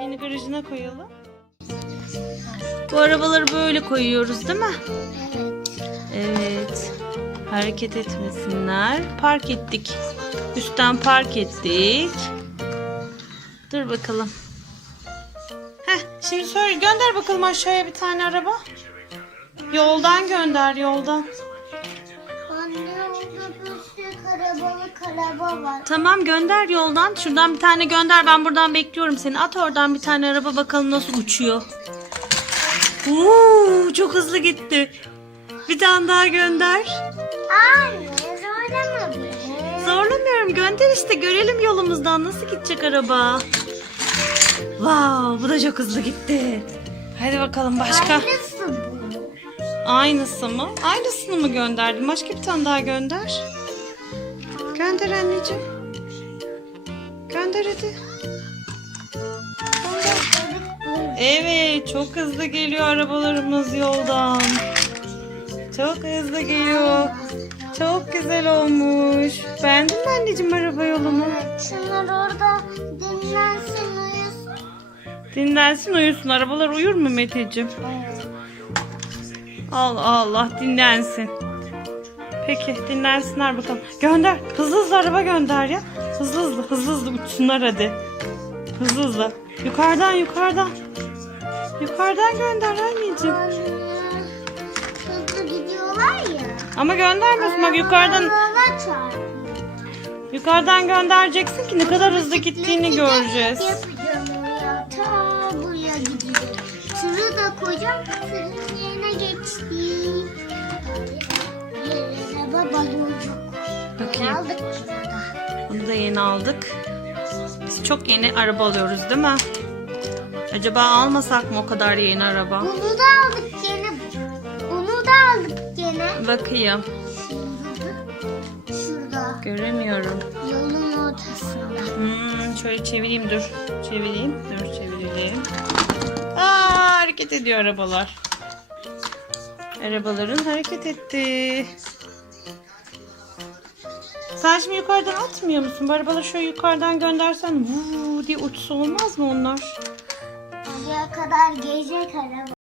Yeni garajına koyalım. Bu arabaları böyle koyuyoruz değil mi? Evet. Hareket etmesinler. Park ettik. Üstten park ettik. Dur bakalım. Heh, şimdi söyle gönder bakalım aşağıya bir tane araba. Yoldan gönder yoldan. Karabalık araba var. Tamam gönder yoldan. Şuradan bir tane gönder. Ben buradan bekliyorum seni. At oradan bir tane araba bakalım nasıl uçuyor. Oo, çok hızlı gitti. Bir tane daha gönder. Anne zorlama beni. Zorlamıyorum. Gönder işte. Görelim yolumuzdan nasıl gidecek araba. Wow, bu da çok hızlı gitti. Hadi bakalım başka. Aynısı bu. Aynısı mı? Aynısını mı gönderdim? Başka bir tane daha gönder. Gönder anneciğim. Gönder hadi. Evet, çok hızlı geliyor arabalarımız yoldan. Çok hızlı geliyor. Çok güzel olmuş. Beğendin mi anneciğim araba yolunu? Şunlar orada dinlensin uyusun. Dinlensin uyusun. Arabalar uyur mu Meteciğim? Allah Allah dinlensin. Peki dinlensinler bakalım. Gönder. Hızlı hızlı araba gönder ya. Hızlı hızlı hızlı hızlı uçsunlar hadi. Hızlı hızlı. Yukarıdan yukarıdan. Yukarıdan gönder anneciğim. Anne. Hızlı gidiyorlar ya. Ama göndermiyorsun bak yukarıdan yukarıdan göndereceksin ki ne kadar hızlı gittiğini göreceğiz. Yapacağım oraya. Ta buraya gidiyor. Tırı da koyacağım. Bakayım. Aldık burada. Bunu da yeni aldık. Biz çok yeni araba alıyoruz değil mi? Acaba almasak mı o kadar yeni araba? Bunu da aldık gene. Bunu da aldık gene. Bakayım. Şurada. Göremiyorum. Yolun ortasında. Hmm, şöyle çevireyim dur. Çevireyim. Dur çevirelim. Aa, hareket ediyor arabalar. Arabaların hareket etti. Sen şimdi yukarıdan atmıyor musun? Bu arabaları şöyle yukarıdan göndersen vuu diye uçsa olmaz mı onlar? Oraya kadar gelecek araba.